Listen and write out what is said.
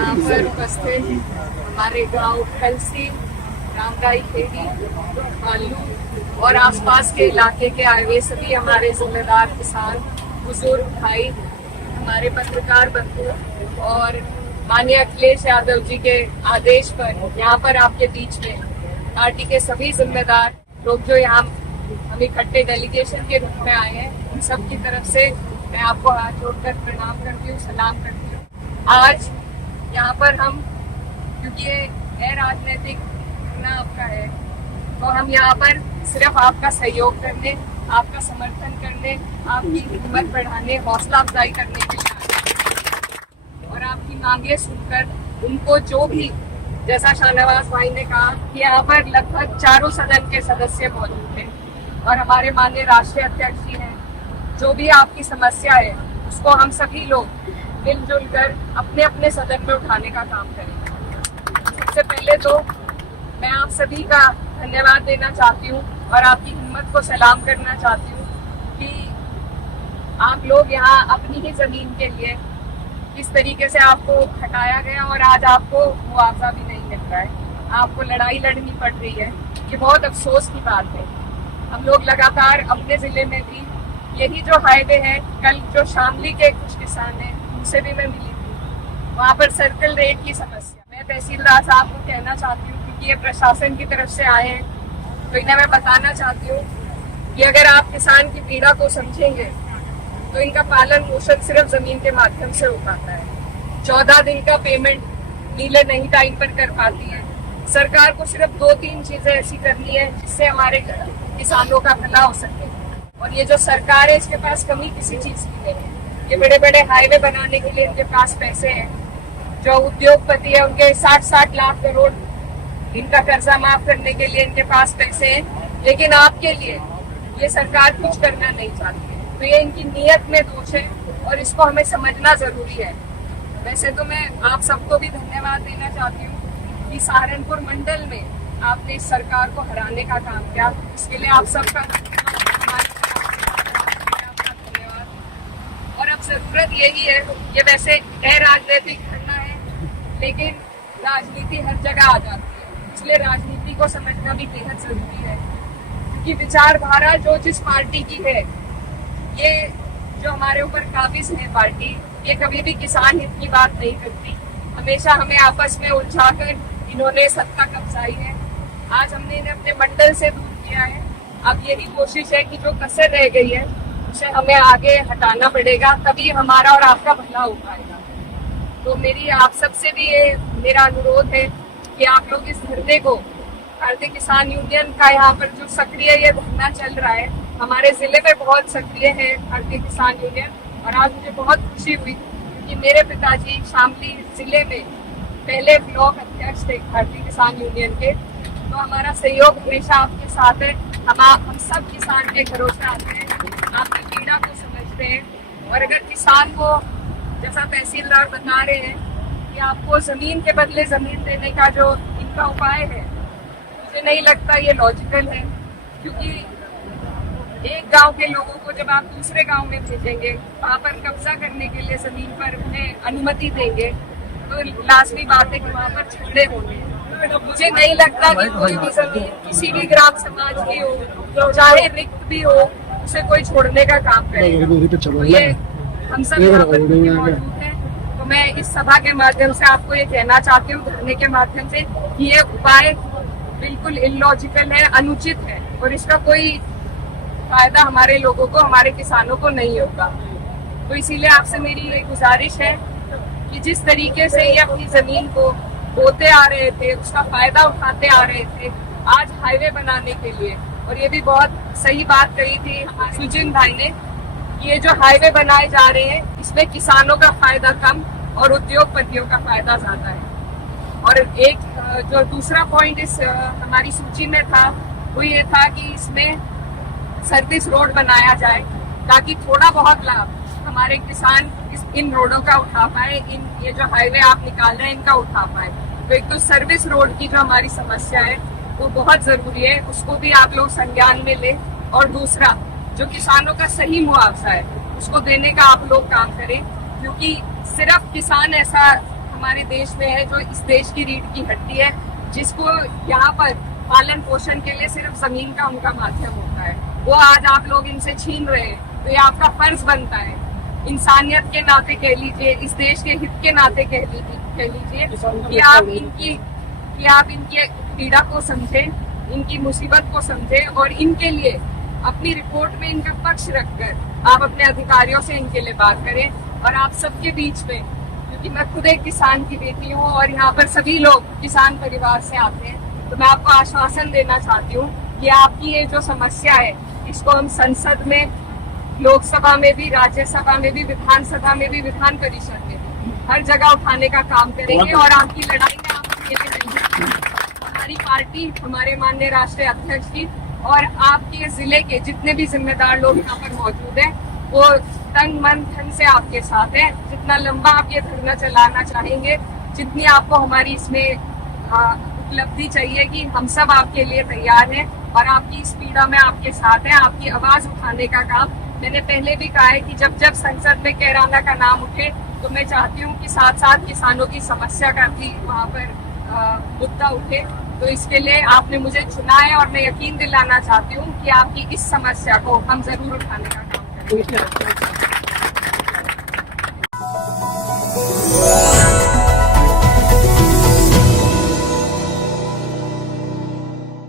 यहाँ पर उपस्थित हमारे गांव कलसी, रामराई खेड़ी, भालू और आसपास के इलाके के आए हुए सभी हमारे जिम्मेदार किसान, बुजुर्ग भाई, हमारे पत्रकार बंधु और माननीय अखिलेश यादव जी के आदेश पर यहाँ पर आपके बीच में पार्टी के सभी जिम्मेदार लोग जो यहाँ हम इकट्ठे डेलीगेशन के रूप में आए हैं, उन सब की तरफ से मैं आपको हाथ जोड़कर प्रणाम करती हूँ, सलाम करती हूँ। आज यहाँ पर हम, क्योंकि ये राजनीतिक करना आपका है, तो हम यहाँ पर सिर्फ आपका सहयोग करने, आपका समर्थन करने, आपकी हिम्मत बढ़ाने, हौसला अफजाई करने के लिए और आपकी मांगे सुनकर उनको जो भी, जैसा शाहनवाज भाई ने कहा कि यहाँ पर लगभग चारों सदन के सदस्य मौजूद थे और हमारे माननीय राष्ट्रीय अध्यक्ष जी हैं, जो भी आपकी समस्या है उसको हम सभी लोग मिलजुल कर अपने अपने सदन में उठाने का काम करेंगे। सबसे पहले तो मैं आप सभी का धन्यवाद देना चाहती हूँ और आपकी हिम्मत को सलाम करना चाहती हूँ कि आप लोग यहाँ अपनी ही जमीन के लिए किस तरीके से आपको हटाया गया और आज आपको मुआवजा भी नहीं मिल रहा है, आपको लड़ाई लड़नी पड़ रही है। ये बहुत अफसोस की बात है। हम लोग लगातार अपने जिले में भी यही जो हाईवे है, कल जो शामली के कुछ किसान हैं उनसे भी मैं मिली थी, वहाँ पर सर्कल रेट की समस्या, मैं तहसीलदार साहब को कहना चाहती हूँ क्योंकि ये प्रशासन की तरफ से आए हैं, तो इन्हें मैं बताना चाहती हूँ कि अगर आप किसान की पीड़ा को समझेंगे तो इनका पालन पोषण सिर्फ जमीन के माध्यम से हो पाता है। 14 दिन का पेमेंट नीले नहीं टाइम पर कर पाती है। सरकार को सिर्फ 2-3 चीजें ऐसी करनी है जिससे हमारे किसानों का भला हो सके, और ये जो सरकार है इसके पास कमी किसी चीज की नहीं है। ये बड़े बड़े हाईवे बनाने के लिए इनके पास पैसे हैं, जो उद्योगपति है उनके 60-60 लाख करोड़ इनका कर्जा माफ करने के लिए इनके पास पैसे हैं, लेकिन आपके लिए ये सरकार कुछ करना नहीं चाहती है। तो ये इनकी नीयत में दोष है और इसको हमें समझना जरूरी है। वैसे तो मैं आप सबको भी धन्यवाद देना चाहती हूँ कि सहारनपुर मंडल में आपने इस सरकार को हराने का काम किया, इसके लिए आप सबका धन्यवाद। और अब जरूरत यही है, ये वैसे राजनीतिक करना है लेकिन राजनीति हर जगह आ जाती है, इसलिए राजनीति को समझना भी बेहद जरूरी है क्योंकि विचारधारा जो जिस पार्टी की है, ये जो हमारे ऊपर काबिज है पार्टी, ये कभी भी किसान हित की बात नहीं करती। हमेशा हमें आपस में उलझाकर इन्होंने सत्ता कब्जाई है। आज हमने इन्हें अपने मंडल से दूर किया है, अब यही कोशिश है कि जो कसर रह गई है उसे हमें आगे हटाना पड़ेगा, तभी हमारा और आपका भला हो पाएगा। तो मेरी आप सबसे भी ये मेरा अनुरोध है कि आप लोग इस धरने को, भारतीय किसान यूनियन का यहाँ पर जो सक्रिय ये धरना चल रहा है, हमारे जिले में बहुत सक्रिय है भारतीय किसान यूनियन, और आज मुझे बहुत खुशी हुई कि मेरे पिताजी शामली जिले में पहले ब्लॉक अध्यक्ष थे भारतीय किसान यूनियन के। तो हमारा सहयोग हमेशा आपके साथ है। हम सब किसान के घरों से आते हैं, आपकी पीड़ा को समझते हैं, और अगर किसान को, जैसा तहसीलदार बता रहे हैं कि आपको जमीन के बदले जमीन देने का जो इनका उपाय है, मुझे नहीं लगता ये लॉजिकल है, क्योंकि एक गांव के लोगों को जब आप दूसरे गांव में भेजेंगे, वहां पर कब्जा करने के लिए जमीन पर उन्हें अनुमति देंगे, तो लाजमी बात है कि वहां पर झगड़े होंगे। मुझे नहीं लगता कि कोई भी जमीन किसी भी ग्राम समाज की हो, चाहे रिक्त भी हो, उसे कोई छोड़ने का काम करेगा। तो ये हम सब यहाँ पर मौजूद हैं, तो मैं इस सभा के माध्यम से आपको ये कहना चाहती हूँ, धरने के माध्यम से, कि ये उपाय बिल्कुल इलॉजिकल है, अनुचित है, और इसका कोई फायदा हमारे लोगों को, हमारे किसानों को नहीं होगा। तो इसीलिए आपसे मेरी ये गुजारिश है कि जिस तरीके से ये अपनी जमीन को बोते आ रहे थे, उसका फायदा उठाते आ रहे थे, आज हाईवे बनाने के लिए, और ये भी बहुत सही बात कही थी सुजिन भाई ने, ये जो हाईवे बनाए जा रहे हैं इसमें किसानों का फायदा कम और उद्योगपतियों का फायदा ज्यादा है। और एक जो दूसरा पॉइंट इस हमारी सूची में था, वो ये था कि इसमें सर्विस रोड बनाया जाए ताकि थोड़ा बहुत लाभ हमारे किसान इन रोडों का उठा पाए, ये जो हाईवे आप निकाल रहे हैं इनका उठा पाए। तो एक तो सर्विस रोड की जो हमारी समस्या है वो बहुत जरूरी है, उसको भी आप लोग संज्ञान में ले, और दूसरा जो किसानों का सही मुआवजा है उसको देने का आप लोग काम करें, क्योंकि सिर्फ किसान ऐसा हमारे देश में है, जो इस देश की रीढ़ की हड्डी है, जिसको यहाँ पर पालन पोषण के लिए सिर्फ जमीन का उनका माध्यम होता है, वो आज आप लोग इनसे छीन रहे हैं। तो ये आपका फर्ज बनता है, इंसानियत के नाते कह लीजिए, इस देश के हित के नाते कह लीजिए कि आप इनकी पीड़ा को समझें, इनकी मुसीबत को समझें और इनके लिए अपनी रिपोर्ट में इनका पक्ष रखकर आप अपने अधिकारियों से इनके लिए बात करें। और आप सबके बीच में, क्योंकि मैं खुद एक किसान की बेटी हूँ और यहाँ पर सभी लोग किसान परिवार से आते हैं, तो मैं आपको आश्वासन देना चाहती हूँ कि आपकी ये जो समस्या है, इसको हम संसद में, लोकसभा में भी, राज्यसभा में भी, विधानसभा में भी, विधान परिषद में भी, हर जगह उठाने का काम करेंगे। और आपकी लड़ाई में आप अकेले नहीं हैं। हमारी पार्टी, हमारे माननीय राष्ट्रीय अध्यक्ष जी और आपके जिले के जितने भी जिम्मेदार लोग यहाँ पर मौजूद हैं, वो तन मन धन से आपके साथ हैं। जितना लंबा आप ये धरना चलाना चाहेंगे, जितनी आपको हमारी इसमें उपलब्धि चाहिए, कि हम सब आपके लिए तैयार हैं और आपकी इस पीड़ा में आपके साथ हैं। आपकी आवाज उठाने का काम, मैंने पहले भी कहा है कि जब जब संसद में कैराना का नाम उठे, तो मैं चाहती हूँ कि साथ साथ किसानों की समस्या का भी वहाँ पर मुद्दा उठे। तो इसके लिए आपने मुझे चुना है और मैं यकीन दिलाना चाहती हूँ कि आपकी इस समस्या को हम जरूर उठाने का काम करेंगे।